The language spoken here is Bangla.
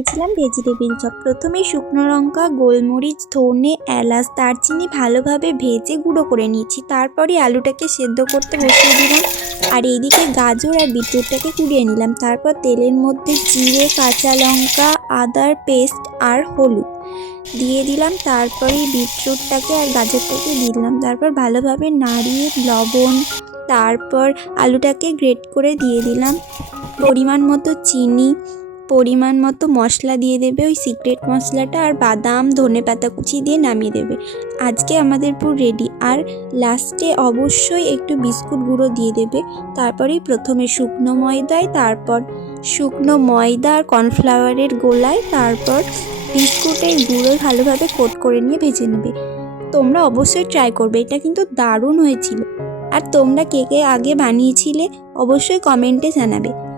বানিয়েছিলাম ভেজিটেবিল চপ। প্রথমে শুকনো লঙ্কা, গোলমরিচ, ধনে, এলাচ, দারচিনি ভালোভাবে ভেজে গুঁড়ো করে নিয়েছি। তারপরে আলুটাকে সেদ্ধ করতে বসিয়ে দিলাম, আর এইদিকে গাজর আর বিটরুটটাকে কুড়িয়ে নিলাম। তারপর তেলের মধ্যে জিরে, কাঁচা লঙ্কা, আদার পেস্ট আর হলুদ দিয়ে দিলাম। তারপরে বিটরুটটাকে আর গাজরটাকে দিয়ে দিলাম। তারপর ভালোভাবে নাড়িয়ে লবণ, তারপর আলুটাকে গ্রেট করে দিয়ে দিলাম। পরিমাণ মতো চিনি, পরিমাণ মতো মশলা দিয়ে দেবে, ওই সিক্রেট মশলাটা, আর বাদাম, ধনেপাতা কুচি দিয়ে নামিয়ে দেবে। আজকে আমাদের পুরো রেডি। আর লাস্টে অবশ্যই একটু বিস্কুট গুঁড়ো দিয়ে দেবে। তারপরেই প্রথমে শুকনো ময়দায়, তারপর শুকনো ময়দা আর কর্নফ্লাওয়ারের গোলায়, তারপর বিস্কুটের গুঁড়ো ভালোভাবে কোট করে নিয়ে ভেজে নেবে। তোমরা অবশ্যই ট্রাই করবে, এটা কিন্তু দারুণ হয়েছিল। আর তোমরা কে কে আগে বানিয়েছিলে অবশ্যই কমেন্টে জানাবে।